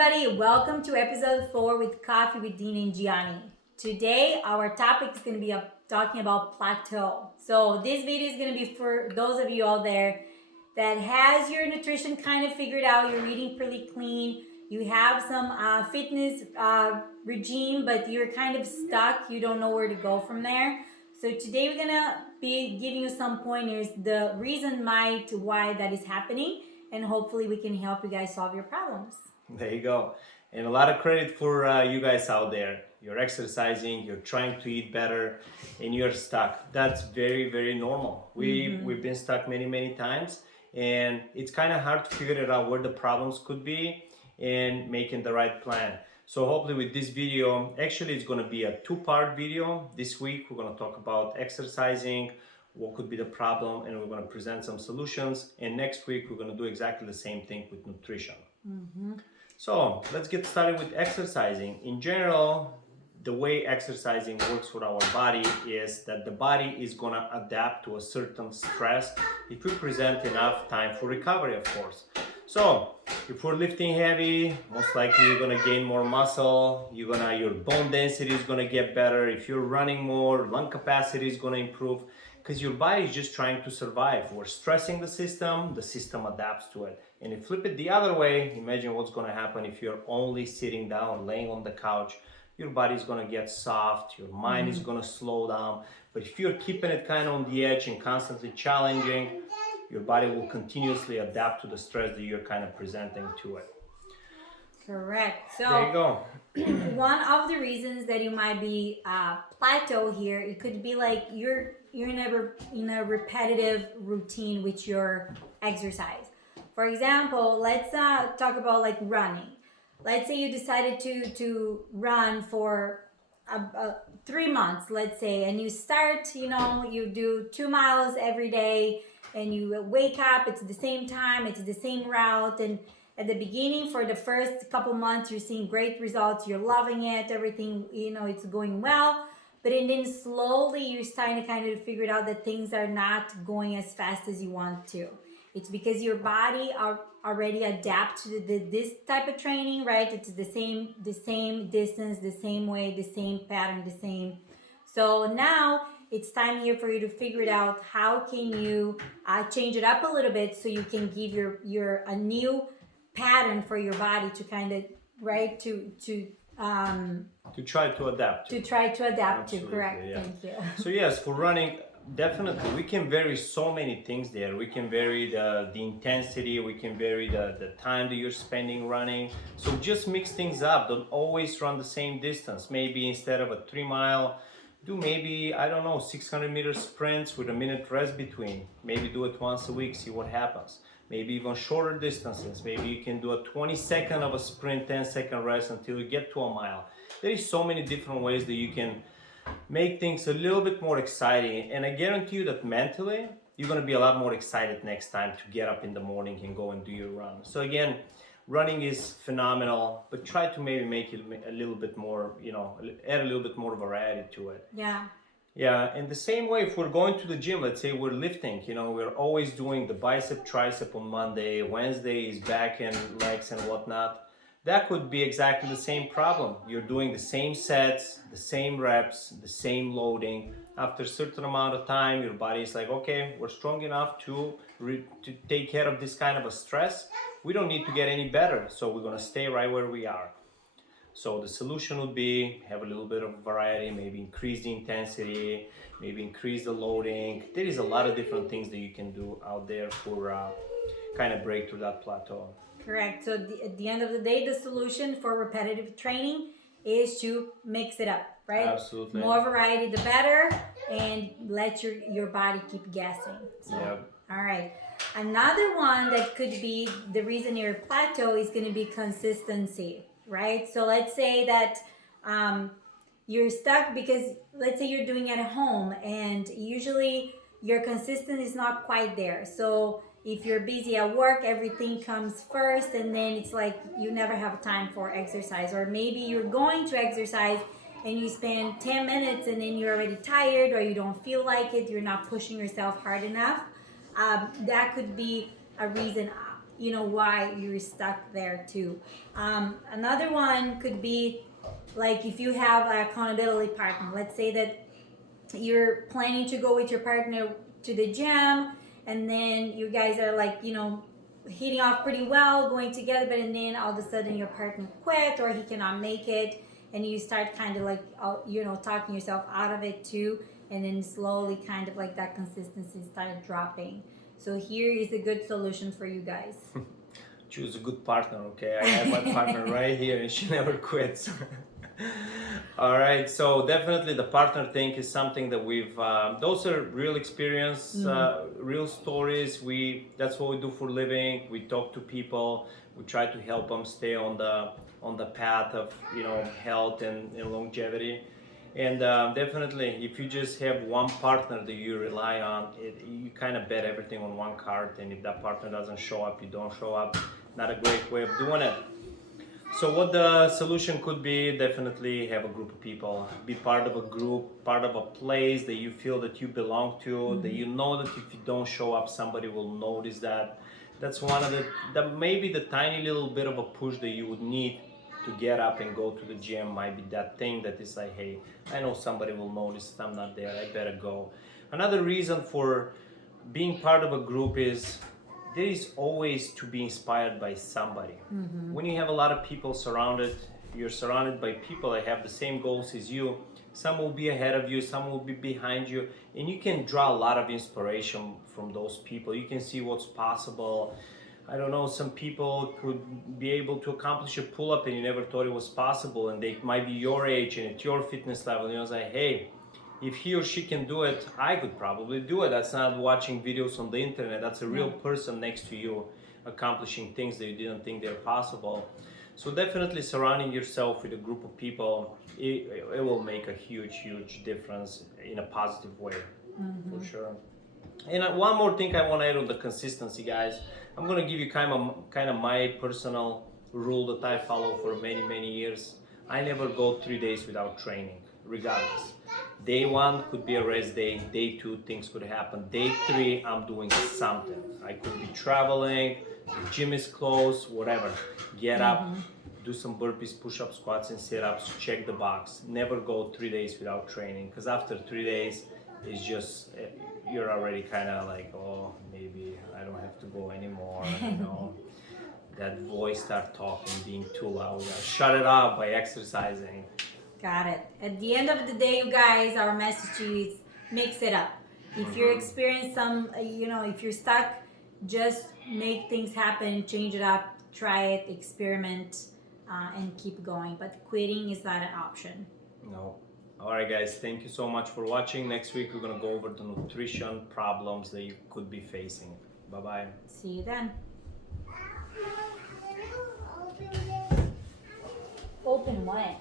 everybody, welcome to episode 4 with Coffee with Dean and Gianni. Today our topic is going to be talking about plateau. So this video is going to be for those of you out there that has your nutrition kind of figured out, you're eating pretty clean, you have some fitness regime, but you're kind of stuck, you don't know where to go from there. So today we're going to be giving you some pointers, the reason why that is happening, and hopefully we can help you guys solve your problems. There you go. And a lot of credit for you guys out there. You're exercising, you're trying to eat better, and you're stuck. That's very, very normal. We've been stuck many times, and it's kind of hard to figure it out where the problems could be and making the right plan. So hopefully with this video, actually it's going to be a two-part video. This week we're going to talk about exercising, what could be the problem, and we're going to present some solutions. And next week we're going to do exactly the same thing with nutrition. So let's get started with exercising. In general, the way exercising works for our body is that the body is going to adapt to a certain stress if we present enough time for recovery, of course. So if we're lifting heavy, most likely you're going to gain more muscle, your bone density is going to get better. If you're running more, lung capacity is going to improve, because your body is just trying to survive. We're stressing the system adapts to it. And if you flip it the other way, imagine what's going to happen if you're only sitting down, laying on the couch. Your body is going to get soft, your mind is going to slow down. But if you're keeping it kind of on the edge and constantly challenging, your body will continuously adapt to the stress that you're kind of presenting to it. Correct. So there you go. One of the reasons that you might be plateau here, it could be like you're in a repetitive routine with your exercise. For example, let's talk about like running. Let's say you decided to run for 3 months, let's say, and you start, you do 2 miles every day, and you wake up, it's the same time, it's the same route, and at the beginning, for the first couple months, you're seeing great results, you're loving it, everything, it's going well. But then slowly you're starting to kind of figure out that things are not going as fast as you want to. It's because your body already adapt to this type of training, right? It's the same distance, the same way, the same pattern, the same. So now it's time here for you to figure it out. How can you change it up a little bit so you can give your a new pattern for your body to kind of, right, to try to adapt to. Absolutely, correct. Yeah. Thank you. So yes, for running, definitely we can vary so many things there. We can vary the intensity, we can vary the time that you're spending running. So just mix things up. Don't always run the same distance. Maybe instead of a 3 mile, do maybe, 600 meter sprints with a minute rest between. Maybe do it once a week, see what happens. Maybe even shorter distances. Maybe you can do a 20-second of a sprint, 10-second rest until you get to a mile. There is so many different ways that you can make things a little bit more exciting. And I guarantee you that mentally, you're going to be a lot more excited next time to get up in the morning and go and do your run. So again, running is phenomenal, but try to maybe make it a little bit more, add a little bit more variety to it. Yeah, and the same way, if we're going to the gym, let's say we're lifting, we're always doing the bicep, tricep on Monday, Wednesday is back and legs and whatnot. That could be exactly the same problem. You're doing the same sets, the same reps, the same loading. After a certain amount of time, your body is like, okay, we're strong enough to take care of this kind of a stress. We don't need to get any better, so we're gonna stay right where we are. So the solution would be have a little bit of variety, maybe increase the intensity, maybe increase the loading. There is a lot of different things that you can do out there for kind of break through that plateau. Correct. So at the end of the day, the solution for repetitive training is to mix it up, right? Absolutely. More variety, the better, and let your body keep guessing. So, all right. Another one that could be the reason your plateau is going to be consistency, right? So let's say that you're stuck because let's say you're doing it at home and usually your consistency is not quite there. So if you're busy at work, everything comes first and then it's like you never have time for exercise. Or maybe you're going to exercise and you spend 10 minutes and then you're already tired or you don't feel like it, you're not pushing yourself hard enough. That could be a reason. you know why you're stuck there too. Another one could be like if you have an accountability partner. Let's say that you're planning to go with your partner to the gym, and then you guys are like, you know, hitting off pretty well, going together, but and then all of a sudden your partner quit or he cannot make it, and you start kind of like, you know, talking yourself out of it too, and then slowly kind of like that consistency started dropping. So here is a good solution for you guys. Choose a good partner, okay? I have my partner right here and she never quits. All right, so definitely the partner thing is something that we've, those are real experience, real stories. That's what we do for a living. We talk to people, we try to help them stay on the path of, you know, health and longevity. And definitely, if you just have one partner that you rely on, you kind of bet everything on one card. And if that partner doesn't show up, you don't show up. Not a great way of doing it. So what the solution could be, definitely have a group of people. Be part of a group, part of a place that you feel that you belong to, that you know that if you don't show up, somebody will notice that. That's one of the maybe the tiny little bit of a push that you would need to get up and go to the gym might be that thing that is like, hey, I know somebody will notice I'm not there, I better go. Another reason for being part of a group is there is always to be inspired by somebody. When you have a lot of people surrounded, you're surrounded by people that have the same goals as you. Some will be ahead of you, some will be behind you, and you can draw a lot of inspiration from those people. You can see what's possible. I don't know, some people could be able to accomplish a pull-up and you never thought it was possible, and they might be your age and at your fitness level, and you're like, hey, if he or she can do it, I could probably do it. That's not watching videos on the internet. That's a real person next to you accomplishing things that you didn't think they're possible. So definitely surrounding yourself with a group of people, it will make a huge, huge difference in a positive way, for sure. And one more thing I want to add on the consistency, guys. I'm going to give you kind of my personal rule that I follow for many, many years. I never go 3 days without training, regardless. Day 1 could be a rest day. Day 2, things could happen. Day 3, I'm doing something. I could be traveling, the gym is closed, whatever. Get up, do some burpees, push-ups, squats, and sit-ups, check the box. Never go 3 days without training, because after 3 days, it's just, you're already kind of like, oh, maybe I don't have to go anymore, you know. That voice start talking, being too loud. Shut it up by exercising. Got it. At the end of the day, you guys, our message to you is mix it up. If you're experiencing some, you know, if you're stuck, just make things happen, change it up, try it, experiment, and keep going. But quitting is not an option. No. All right, guys, thank you so much for watching. Next week, we're going to go over the nutrition problems that you could be facing. Bye-bye. See you then. Open what?